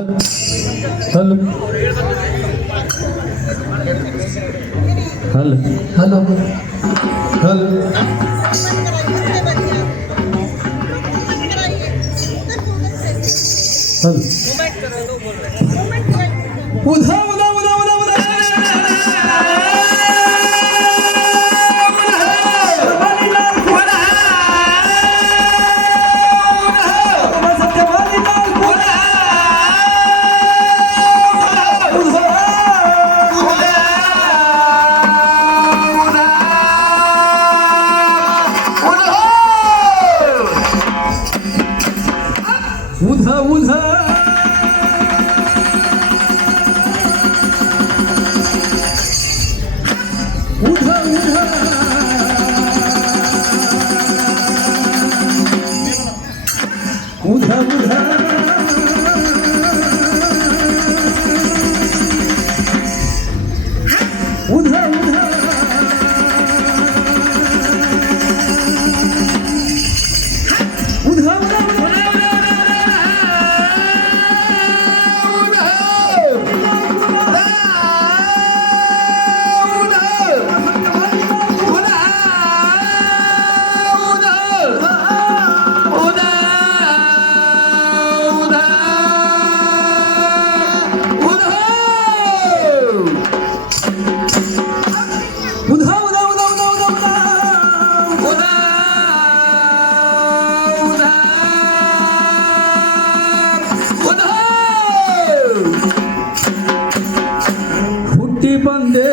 Hello hello hello hello hello ಉಧಾ ಉಧಾ ಉಧಾ ಉಧಾ ಉಧಾ ಉಧಾ ಉಧಾ ಉಧಾ ಉಧಾ ಉಧಾ ಉಧಾ ಉಧಾ ಉಧಾ ಉಧಾ ಹುಟ್ಟಿ ಬಂದೆ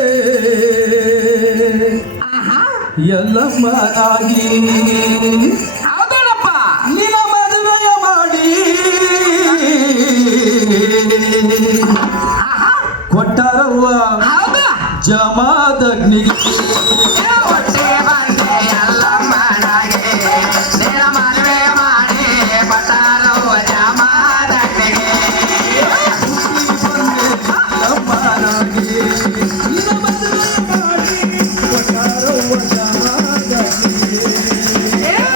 ಎಲ್ಲಮ್ಮನಾಗಿ ಹೌದಪ್ಪ. ನಿನ್ನ ಮದುವೆಯ ಮಾಡಿ ಕೊಟ್ಟಾರವ್ವ ಹೌದಾ? ಜಮಾದಗ್ನಿಗೆ ಹೊಟ್ಟೆ ಬಂದೆ ಎಲ್ಲಮ್ಮನಾಗೆ, ನಿನ್ನ ಮದುವೆ ಮಾಡಿ ಕೊಟ್ಟಾರವ್ವ ಜಮಾದಗ್ನಿಗೆ. ಎಲ್ಲಮ್ಮನಾಗಿ ನಿನ್ನ ಮದುವೆಯ ಮಾಡಿ ಕೊಟ್ಟಾರವ್ವ ಜಮಾದಗ್ನಿಗೆ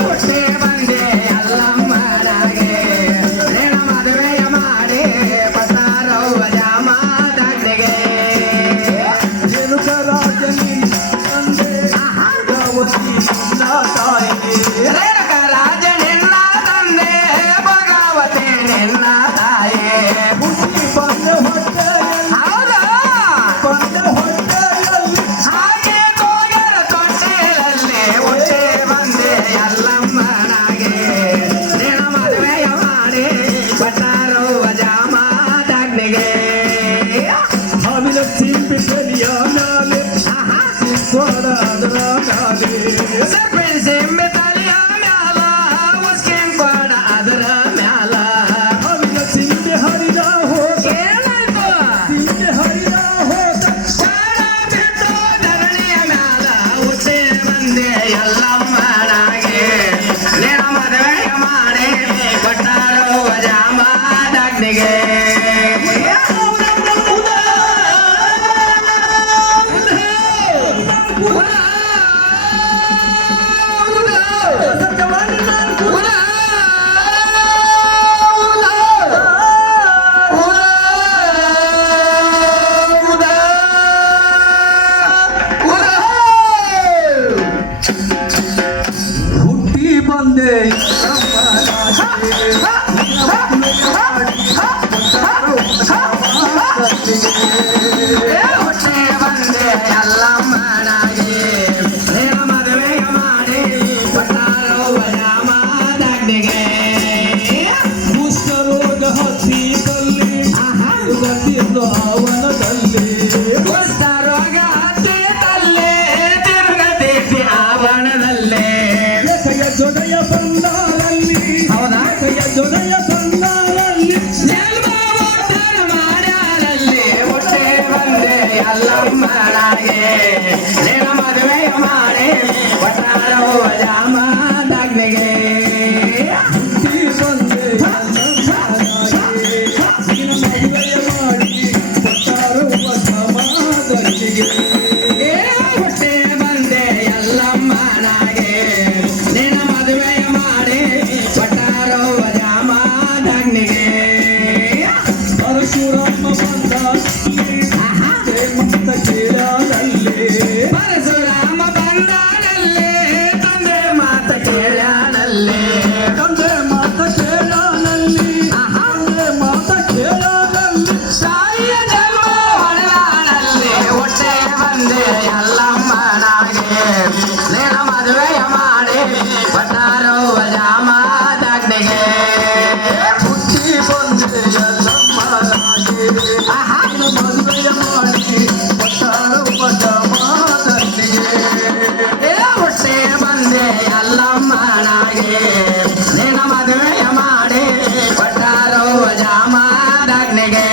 ಹೊಟ್ಟೆ ಬಂದೆ ಎಲ್ಲಮ್ಮನಾಗೆ, ನಿನ್ನ ಮದುವೆ ಮಾಡಿ ಕೊಟ್ಟಾರವ್ವ ಜಮಾದಗ್ನಿಗೆ. ರೇಣುಕ ರಾಜ ನಿನ್ನ ತಂದೆ ಭಗವತಿ ನಿನ್ನ ತಾಯಿ. ಹೌದಾ? ಹಾಗೆ ಕೋಗರ ತೊಟ್ಟಿಲಲ್ಲಿ ಹುಟ್ಟಿ ಬಂದೆ ಎಲ್ಲಮ್ಮನಾಗೆ, ನಿನ್ನ ಮದುವೆಯ ಮಾಡಿ ಕೊಟ್ಟಾರವ್ವ ಜಮಾದಗ್ನಿಗೆ. ಸರ್ಪಿನ ಸಿಂಬೆ ತಲೆಯ ಮ್ಯಾಲ ಉಸ್ಕಿನ್ ಕೊಡ ಅದರ ಮ್ಯಾಲ. ಏನಾಯ್ತು? ಶಾಣ ಬಿಟ್ಟು ಧರಣಿಯ ಮ್ಯಾಲ ಹುಟ್ಟಿ ಬಂದೆ ಎಲ್ಲಮ್ಮನಾಗೆ, ನಿನ್ನ ಮದುವೆಯ ಮಾಡಿ ಕೊಟ್ಟಾರವ್ವ ಜಮಾದಗ್ನಿಗೆ. ಹುಟ್ಟಿ ಬಂದೆ ಹುಟ್ಟಿ ಬಂದೆ ಎಲ್ಲಮ್ಮನಾಗೆ, ನಿನ್ನ ಮದುವೆಯ ಮಾಡಿ ಕೊಟ್ಟಾರವ್ವ ಜಮಾದಗ್ನಿಗೆ. ಕುಷ್ಠರೋಗ ಹತ್ತಿದಲ್ಲಿ ಅವನದಲ್ಲಿ ಕುಷ್ಠರೋಗ ಹತ್ತಿದಲ್ಲಿ ತಿರುಗತೈತಿ ಆವರಣದಲ್ಲಿ. ಜೊಡೆಯ ಬಂದಾರಲ್ಲಿ ಹೌದಾ? ಜೊಡೆಯ ಬಂದಾರಲ್ಲಿ ಜನ್ಮ ಉದ್ಧಾರ ಮಾಡ್ಯಾರಲ್ಲಿ ಹುಟ್ಟಿ ಬಂದೆ ಎಲ್ಲಮ್ಮನಾಗೆ, ನಿನ್ನ ಮದುವೆಯ ಮಾಡಿ ಕೊಟ್ಟಾರವ್ವ ಜಮಾದಗ್ನಿಗೆ. ಹುಟ್ಟಿ ಬಂದೆ ಎಲ್ಲಮ್ಮನಾಗಿ ನಿನ್ನ ಮದುವೆಯ ಮಾಡಿ ಕೊಟ್ಟಾರವ್ವ ಪರಶುರಾಮ ಬಂದ ಮತ ಕೇಳಲಲ್ಲಿ ಪರಶುರಾಮ ಬಂದಾನಲ್ಲೇ ತಂದೆ ಮಾತ ಕೇಳ್ಯಾನಲ್ಲೇ ತಂದೆ ಮಾತ ಕೇಳಲಲ್ಲಿ ತಂದೆ ಮಾತ ಕೇಳಲಲ್ಲಿ ತಾಯಿಯ ಜನ್ಮ ಹೊಡೆದಾಳಲ್ಲೇ ಹೊಟ್ಟೆ ಬಂದೆ ಎಲ್ಲಮ್ಮನಾಗೆ ನೇನ ಮದುವೆಯ ಮಾಡಿ ಪಟ್ಟಾರವ್ವ ಜಾಮದಗ್ನಿಗೆ ಹುಟ್ಟಿ ಬಂದೆ ಎಲ್ಲಮ್ಮನಾಗೆ ಮದುವೆಯ ಮಾಡಿ ಪಟ್ಟಾರವ್ವ ಜಾಮದಗ್ನಿಗೆ ಹೊಟ್ಟೆ ಬಂದೆ ಎಲ್ಲಮ್ಮನಾಗೆ ನೇನ ಮದುವೆಯ ಮಾಡಿ ಪಟ್ಟಾರವ್ವ ಜಾಮದಗ್ನಿಗೆ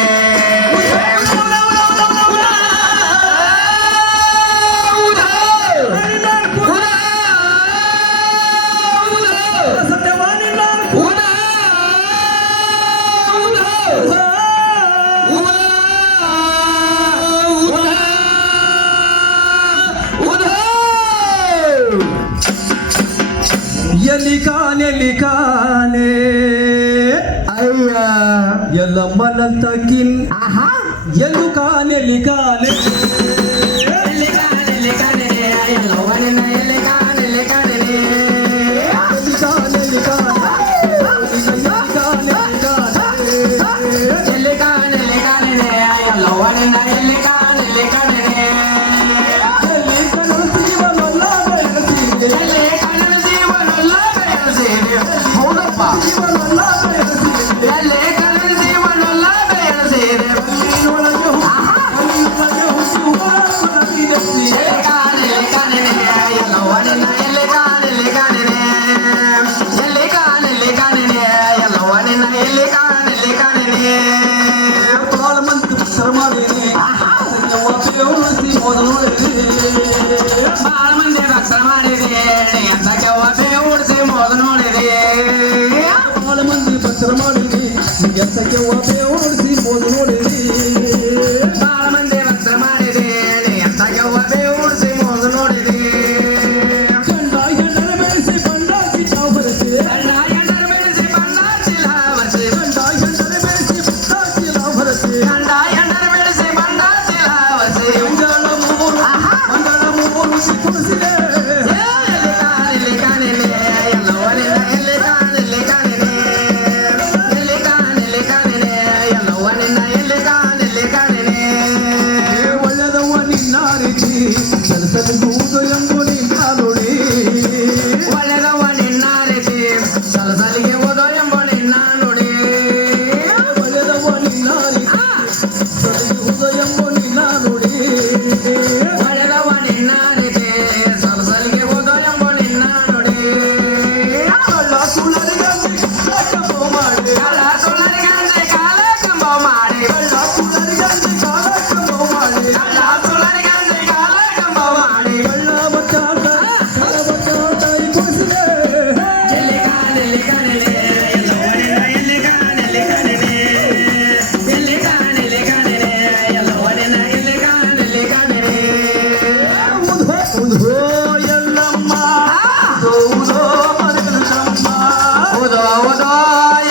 ಎಲಿಕಾನೆ ಅಯ್ಯ ಎಲ್ಲಮ್ಮನಂತಕಿನ್ ಆಹಾ ಎಲುಕಾನೆ ಬಾಳ ಮಂದಿ ಭಕ್ತ ಮಾಡಿದೆ ಎಂತಕ್ಕೆ ಒಬ್ಬೆ ಉಡ್ಸಿ ಮೊದ ನೋಡಿದೆ ಬಹಳ ಮಂದಿ ಭಕ್ತರ ಮಾಡಿರಿ ಎತ್ತಕ್ಕೆ ಒಬ್ಬೆ ಓಡಿಸಿ ಮೋದು ನೋಡಿರಿ ಬಾಳ ಮಂದಿ ಭಕ್ತ ಮಾಡಿದೆ ಎಂತಕ್ಕೆ ಒಬ್ಬೆ ಉಡ್ಸಿ ಮೊದ ನೋಡಿದೆ ಗಂಡ ಹೆಣ್ಣರ ಬೆಳೆಸಿ ಬಂಡಾಸಿ ತಾವು ಬರುತ್ತಿದೆ ಗಂಡ ಹೆಂಡರ ಬೆಳೆಸಿ ಬಂದ ಚಿಲ ವರ್ಷಿ ಗಂಡ ಹೆಣ್ಣರ ಬೆಳೆಸಿ ಬಂಡಾಸಿ ನಾವು ಬರುತ್ತಿದೆ ಗಂಡ ಹೆಂಡರ ಬೆಳೆಸಿ ಬಂದ ಚಿಲ ವರ್ಷಿ ಮಂಗಳ ಮೂರು ಕುಡಿಸಿದೆ ಒಳ್ಳೆದವ ನಿನ್ನ ರೀತಿ ಸಲಸಲಿಗುವುದು ಎಂಬು ನಿನ್ನ ನುಡಿ ಒಳ್ಳೆದವ ನಿನ್ನ ರೀತಿ ಸಲಸಲಿಗೆ ಓದೋ ಎಂಬ ನಿನ್ನ ನುಡಿ ಒಳ್ಳೆದವ ನಿನ್ನ ರೀತಿ ಸಲಸಲಿಗುವುದು ಎಂಬು ನಿನ್ನ ನುಡಿ ಒಳ್ಳೆದವ ನಿನ್ನ ರೀತಿ ಸಲಸಲಿಗೆ ಓದೋ ಎಂಬ ನಿನ್ನ ನುಡಿ ಕಳ್ಳ ಸುಳ್ಳರಿಗಾಗಿ ಕಂಬ ಮಾಡಿ ಕಳ್ಳ ಸುಳ್ಳರಿಗಂತೆ ಕಾಲ ಕಂಬ ಮಾಡಿ ಕಳ್ಳ ಸುಳ್ಳರಿಗಾಗಿ ಕಂಬ ಮಾಡಿ ಕಳ್ಳ ಸುಳ್ಳರಿಗಂತೆ ಕಾಲ ಕಂಬ ಮಾಡಿ ಕಳ್ಳ ಬಚ್ಚಾಟ ಕುಡಿಸಿದೆ ಎಲ್ಲಿ ಕಾಣಲೆ ಎಲ್ಲಿ ಕಾಣಲೆ ಎಲ್ಲಿ ಕಾಣಲೆ ಎಲ್ಲವನ್ನ ಎಲ್ಲಿ ಕಾಣಲೆ ಉಧೋ ಎಲ್ಲಮ್ಮ ಉಧೋ ಮರಿಗಮ್ಮ ಉದೋ ಉದೋ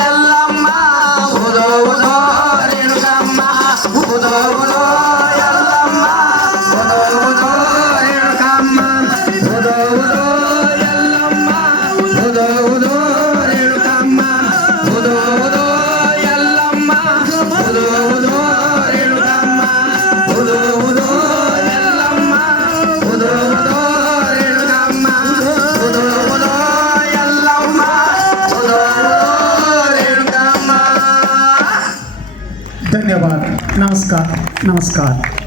ಎಲ್ಲಮ್ಮ ಉದೋ ಉದೋ ರೇಣುಕಮ್ಮ ಉದೋ ಉದೋ ಎಲ್ಲಮ್ಮ ಉದೋ ಉದೋ ರೇಣುಕಮ್ಮ ಉದೋ ಉದೋ ಎಲ್ಲಮ್ಮ ಉದೋ ಉದೋ ರೇಣುಕಮ್ಮ ಉದೋ ಉದೋ ಎಲ್ಲಮ್ಮ ಉದೋ ಉದೋ ರೇಣುಕಮ್ಮ ಉದೋ ಉದೋ ಎಲ್ಲಮ್ಮ ಉದೋ ಉದೋ ರೇಣುಕಮ್ಮ ಉದೋ ಉದೋ ಎಲ್ಲಮ್ಮ ಉದೋ ಉದೋ ರೇಣುಕಮ್ಮ धन्यवाद नमस्कार नमस्कार